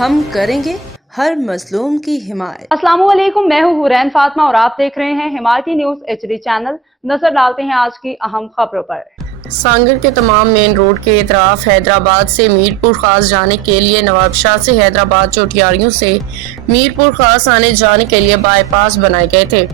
ہم کریں گے ہر مظلوم کی حمایت۔ السلام علیکم، میں ہوں حورین فاطمہ اور آپ دیکھ رہے ہیں حمایتی نیوز HD چینل۔ نظر ڈالتے ہیں آج کی اہم خبروں پر۔ سانگر کے تمام مین روڈ کے اطراف حیدرآباد سے میرپور خاص جانے کے لیے نواب شاہ سے حیدرآباد چوٹیاریوں سے میرپور خاص آنے جانے کے لیے بائی پاس بنائے گئے تھے۔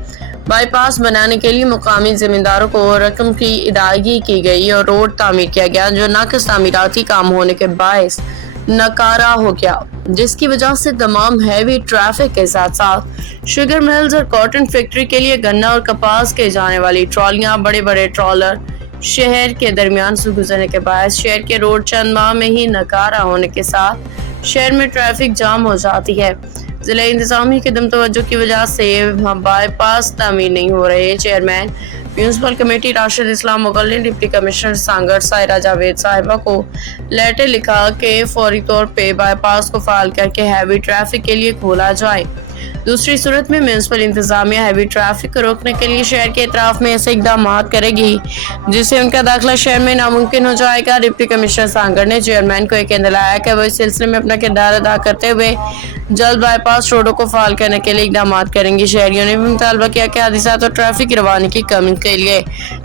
بائی پاس بنانے کے لیے مقامی زمینداروں کو رقم کی ادائیگی کی گئی اور روڈ تعمیر کیا گیا، جو ناقص تعمیراتی کام ہونے کے باعث ناکارہ ہو گیا، جس کی وجہ سے تمام ہیوی ٹریفک کے ساتھ ساتھ شوگر ملز اور کاٹن فیکٹری کے لیے گنا اور کپاس کے جانے والی ٹرالیاں، بڑے بڑے ٹرالر شہر کے درمیان سے گزرنے کے باعث شہر کے روڈ چند ماہ میں ہی ناکارہ ہونے کے ساتھ شہر میں ٹریفک جام ہو جاتی ہے۔ ضلع انتظامیہ کی عدم توجہ کی وجہ سے بائی پاس تعمیر نہیں ہو رہے۔ چیئرمین میونسپل کمیٹی راشد اسلام مغل نے ڈپٹی کمشنر سانگر سائرہ جاوید صاحبہ کو لیٹر لکھا کہ فوری طور پہ بائی پاس کو فعال کر کے ہیوی ٹریفک کے لیے کھولا جائے۔ دوسری صورت میں میونسپل انتظامیہ ہیوی ٹریفک کو روکنے کے لیے شہر کے اطراف میں ایسے اقدامات کرے گی جس سے ان کا داخلہ شہر میں ناممکن ہو جائے گا۔ ڈپٹی کمشنر سانگر نے چیئرمین کو یقین دلایا کہ وہ اس سلسلے میں اپنا کردار ادا کرتے ہوئے جلد بائی پاس روڈوں کو فعال کرنے کے لیے اقدامات کریں گی۔ شہریوں نے بھی مطالبہ کیا کہ حادثات اور ٹریفک کی روانی کی کمی کے لیے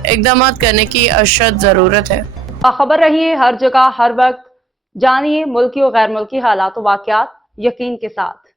اقدامات کرنے کی اشد ضرورت ہے۔ باخبر رہیے ہر جگہ ہر وقت، جانیے ملکی و غیر ملکی حالات و واقعات یقین کے ساتھ۔